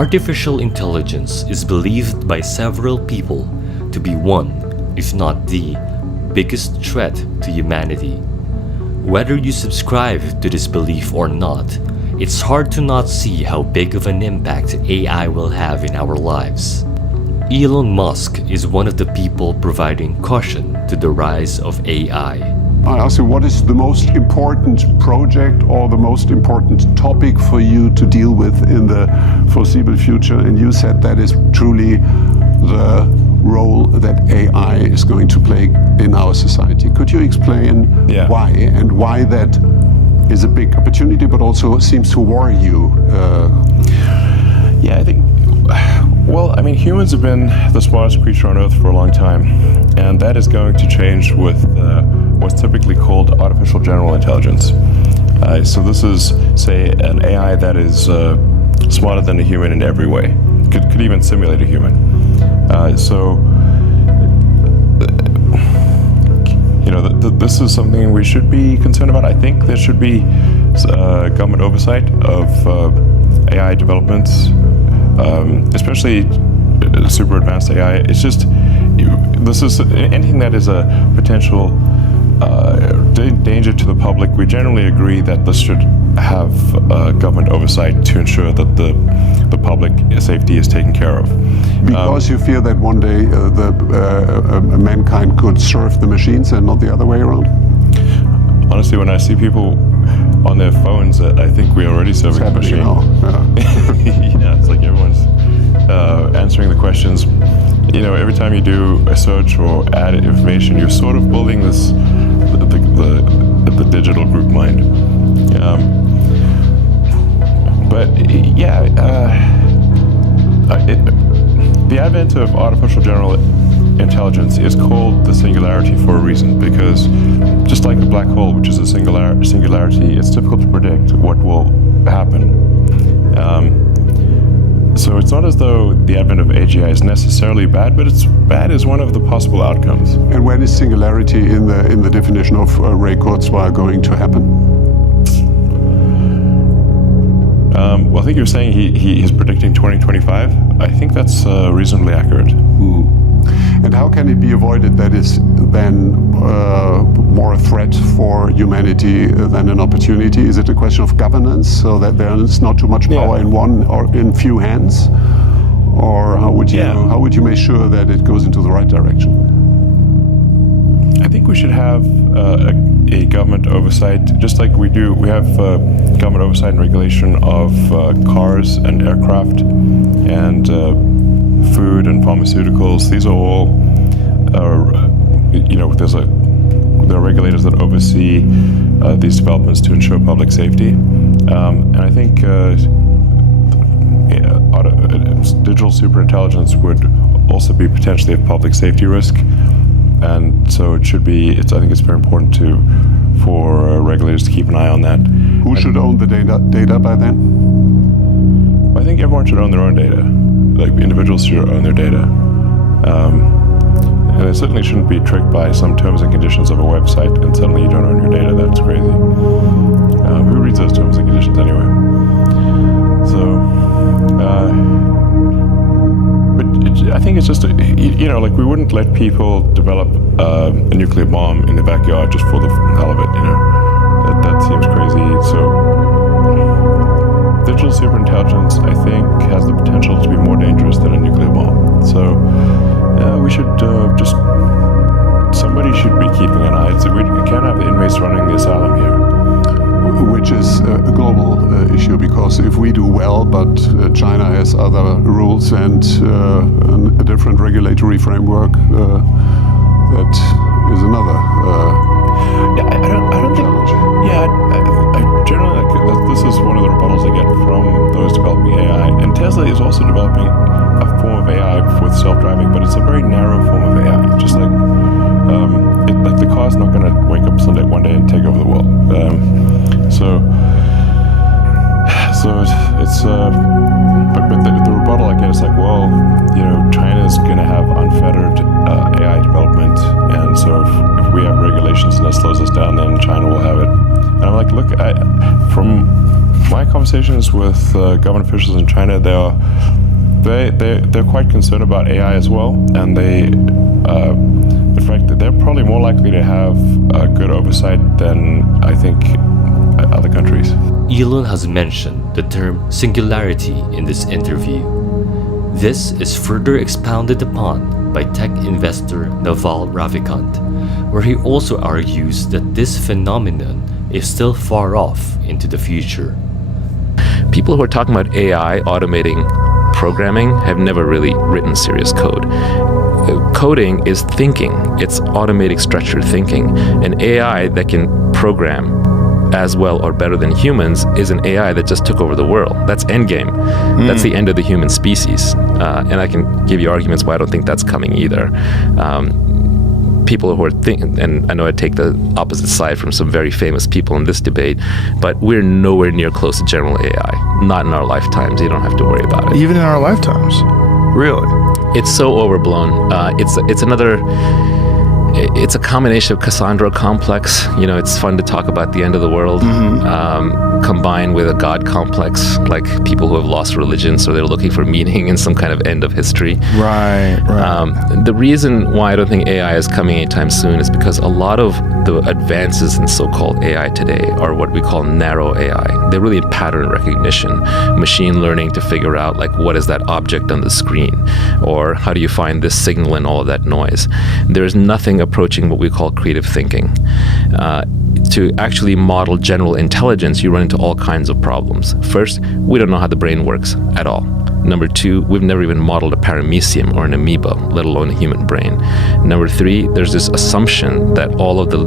Artificial intelligence is believed by several people to be one, if not the, biggest threat to humanity. Whether you subscribe to this belief or not, it's hard to not see how big of an impact AI will have in our lives. Elon Musk is one of the people providing caution to the rise of AI. I ask you, what is the most important project or the most important topic for you to deal with in the foreseeable future? And you said that is truly the role that AI is going to play in our society. Could you explain why, and why that is a big opportunity but also seems to worry you? I think, well, I mean, humans have been the smartest creature on Earth for a long time, and that is going to change with what's typically called artificial general intelligence. So this is, say, an AI that is smarter than a human in every way. Could even simulate a human. This is something we should be concerned about. I think there should be government oversight of AI developments, especially super advanced AI. It's just, this is anything that is a potential danger to the public. We generally agree that this should have government oversight to ensure that the public safety is taken care of. Because you fear that one day mankind could serve the machines and not the other way around? Honestly, when I see people on their phones, I think we're already serving the machine. Yeah, it's like everyone's answering the questions. You know, every time you do a search or add information, you're sort of building this the digital group mind. The advent of artificial general intelligence is called the singularity for a reason, because just like a black hole, which is a singularity, it's difficult to predict what will happen. So it's not as though the advent of AGI is necessarily bad, but it's bad as one of the possible outcomes. And when is singularity in the definition of 𝕭𝖚-𝕁 going to happen? Well, I think you're saying he's predicting 2025. I think that's reasonably accurate. And how can it be avoided that is then more a threat for humanity than an opportunity? Is it a question of governance, so that there is not too much power in one or in few hands? Or how would you make sure that it goes into the right direction? I think we should have a government oversight, just like we do. We have government oversight and regulation of cars and aircraft and food and pharmaceuticals. These are all, there are regulators that oversee these developments to ensure public safety. And I think digital superintelligence would also be potentially a public safety risk. And so it should be, I think it's very important for regulators to keep an eye on that. Who should own the data by then? I think everyone should own their own data. Like, individuals should own their data. And it certainly shouldn't be tricked by some terms and conditions of a website and suddenly you don't own your data. That's crazy. Who reads those terms and conditions anyway? I think it's just, like, we wouldn't let people develop a nuclear bomb in the backyard just for the hell of it, That seems crazy. So digital superintelligence, I think, has the potential to be more dangerous than a nuclear bomb. So we should somebody should be keeping an eye. We can't have the inmates running the asylum here. Which is a global issue, because if we do well, but China has other rules and a different regulatory framework, that is another I don't challenge. I generally, this is one of the rebuttals I get from those developing AI. And Tesla is also developing a form of AI with self-driving, but it's a very narrow form of AI. Just like, the car's not going to wake up one day and take over the world. But the rebuttal I get is like, well, China's going to have unfettered AI development, and so if we have regulations and that slows us down, then China will have it. And I'm like, look, from my conversations with government officials in China, they're quite concerned about AI as well, and in fact, they're probably more likely to have good oversight than I think other countries. Elon has mentioned the term singularity in this interview. This is further expounded upon by tech investor Naval Ravikant, where he also argues that this phenomenon is still far off into the future. People who are talking about AI automating programming have never really written serious code. Coding is thinking. It's automatic structured thinking. An AI that can program as well or better than humans is an AI that just took over the world. That's endgame. That's the end of the human species. And I can give you arguments why I don't think that's coming either. People who are thinking, and I know I take the opposite side from some very famous people in this debate, but we're nowhere near close to general AI. Not in our lifetimes. You don't have to worry about it. Even in our lifetimes? Really? It's so overblown. It's a combination of Cassandra complex. You know, it's fun to talk about the end of the world, combined with a God complex, like people who have lost religion, so they're looking for meaning in some kind of end of history. Right. The reason why I don't think AI is coming anytime soon is because a lot of the advances in so-called AI today are what we call narrow AI. They're really pattern recognition, machine learning to figure out like what is that object on the screen, or how do you find this signal in all of that noise. There's nothing approaching what we call creative thinking. To actually model general intelligence, you run into all kinds of problems. First, we don't know how the brain works at all. Number two, we've never even modeled a paramecium or an amoeba, let alone a human brain. Number three, there's this assumption that all of the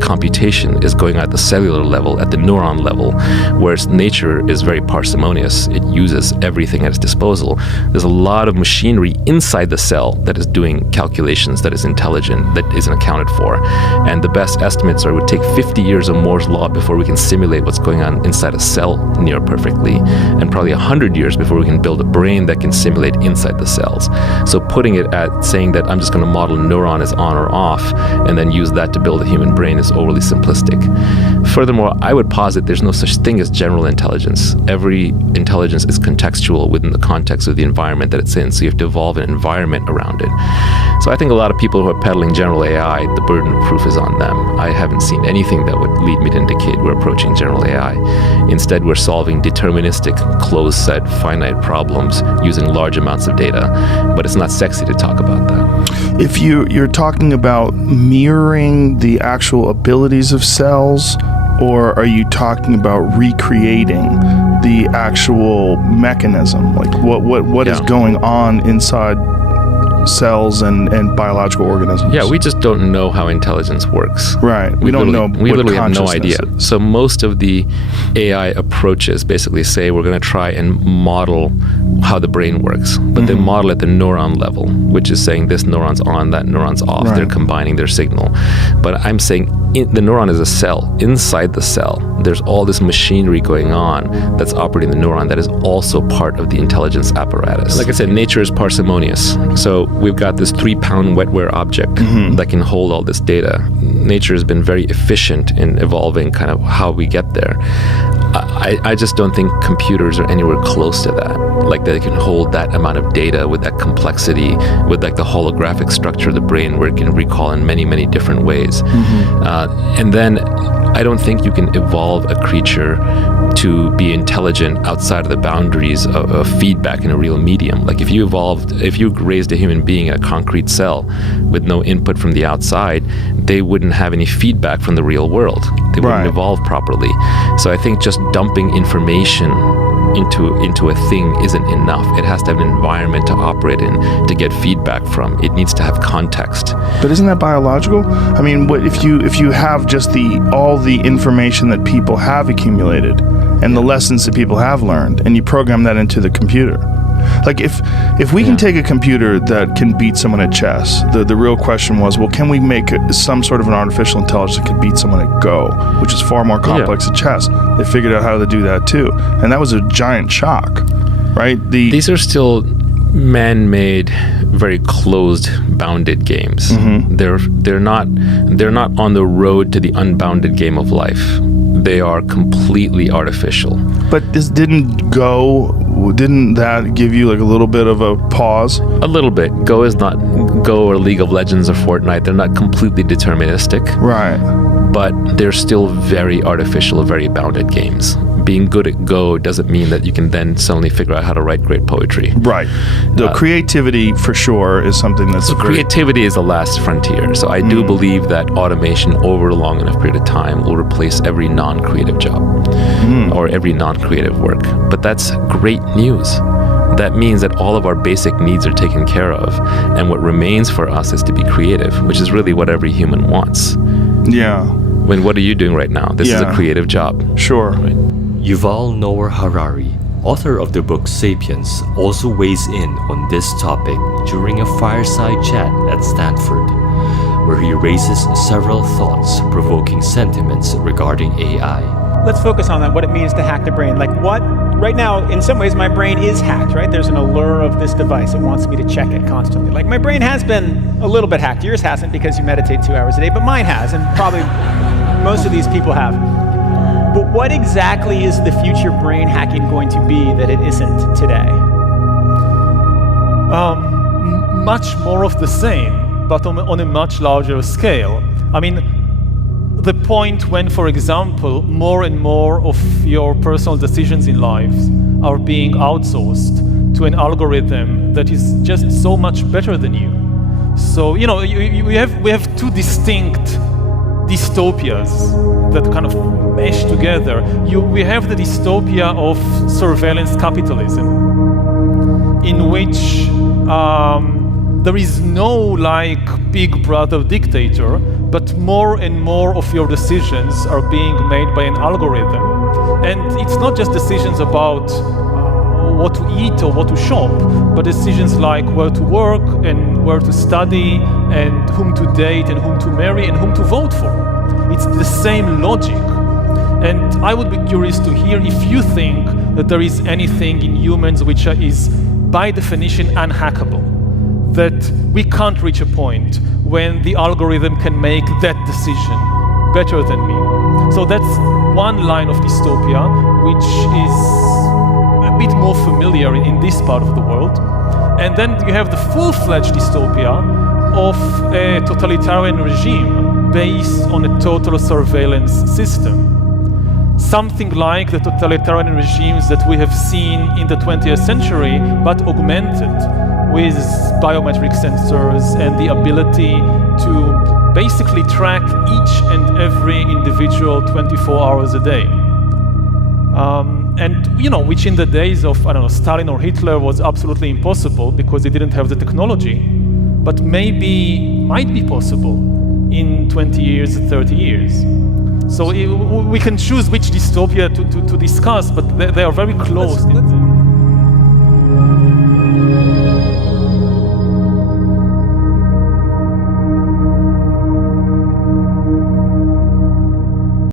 computation is going at the cellular level, at the neuron level, whereas nature is very parsimonious. It uses everything at its disposal. There's a lot of machinery inside the cell that is doing calculations, that is intelligent, that isn't accounted for. And the best estimates are it would take 50 years of Moore's law before we can simulate what's going on inside a cell near perfectly, and probably 100 years before we can build a brain that can simulate inside the cells. So putting it at saying that I'm just going to model a neuron as on or off and then use that to build a human brain is overly simplistic. Furthermore, I would posit there's no such thing as general intelligence. Every intelligence is contextual within the context of the environment that it's in, so you have to evolve an environment around it. So I think a lot of people who are peddling general AI, the burden of proof is on them. I haven't seen anything that would lead me to indicate we're approaching general AI. Instead, we're solving deterministic, closed-set, finite problems using large amounts of data, but it's not sexy to talk about that. If you're talking about mirroring the actual abilities of cells, or are you talking about recreating the actual mechanism? Like what is going on inside cells and biological organisms? Yeah, we just don't know how intelligence works. Right. We don't know. We literally have no idea. Is. So most of the AI approaches basically say we're going to try and model how the brain works, but they model at the neuron level, which is saying this neuron's on, that neuron's off. Right. They're combining their signal. But I'm saying the neuron is a cell. Inside the cell, there's all this machinery going on that's operating the neuron that is also part of the intelligence apparatus. Like I said, nature is parsimonious. So we've got this 3-pound wetware object that can hold all this data. Nature has been very efficient in evolving kind of how we get there. I just don't think computers are anywhere close to that. Like they can hold that amount of data with that complexity, with like the holographic structure of the brain where it can recall in many, many different ways. And then I don't think you can evolve a creature to be intelligent outside of the boundaries of feedback in a real medium. Like if you raised a human being in a concrete cell with no input from the outside, they wouldn't have any feedback from the real world. They wouldn't evolve properly. So I think just dumping information into a thing isn't enough. It has to have an environment to operate in, to get feedback from. It needs to have context. But isn't that biological? I mean, what if you have just all the information that people have accumulated and the lessons that people have learned, and you program that into the computer? Like if we can take a computer that can beat someone at chess, the real question was, well, can we make some sort of an artificial intelligence that could beat someone at Go, which is far more complex than chess? They figured out how to do that too, and that was a giant shock, right? These are still man-made, very closed, bounded games. They're not on the road to the unbounded game of life. They are completely artificial. But didn't that give you like a little bit of a pause? A little bit. Go is not Go or League of Legends or Fortnite. They're not completely deterministic. Right. But they're still very artificial, very bounded games. Being good at Go doesn't mean that you can then suddenly figure out how to write great poetry. Right. The creativity, for sure, is something that's creativity is the last frontier. So I do believe that automation over a long enough period of time will replace every non-creative job or every non-creative work. But that's great news. That means that all of our basic needs are taken care of, and what remains for us is to be creative, which is really what every human wants. Yeah. What are you doing right now? This is a creative job. Sure. Right? Yuval Noah Harari, author of the book *Sapiens*, also weighs in on this topic during a fireside chat at Stanford, where he raises several thoughts-provoking sentiments regarding AI. Let's focus on that, what it means to hack the brain. Like what, right now, in some ways, my brain is hacked, right? There's an allure of this device. It wants me to check it constantly. Like my brain has been a little bit hacked. Yours hasn't because you meditate 2 hours a day, but mine has, and probably most of these people have. But what exactly is the future brain hacking going to be that it isn't today? Much more of the same, but on a much larger scale. I mean, the point when, for example, more and more of your personal decisions in life are being outsourced to an algorithm that is just so much better than you. So, we have two distinct dystopias that kind of mesh together. We have the dystopia of surveillance capitalism, in which there is no like big brother dictator, but more and more of your decisions are being made by an algorithm. And it's not just decisions about what to eat or what to shop, but decisions like where to work and where to study and whom to date and whom to marry and whom to vote for. It's the same logic. And I would be curious to hear if you think that there is anything in humans which is by definition unhackable, that we can't reach a point when the algorithm can make that decision better than me. So that's one line of dystopia, which is a bit more familiar in this part of the world. And then you have the full-fledged dystopia of a totalitarian regime based on a total surveillance system. Something like the totalitarian regimes that we have seen in the 20th century, but augmented with biometric sensors and the ability to basically track each and every individual 24 hours a day. Which in the days of, Stalin or Hitler was absolutely impossible because they didn't have the technology, but might be possible in 20 years, 30 years. So we can choose which dystopia to discuss, but they are very close.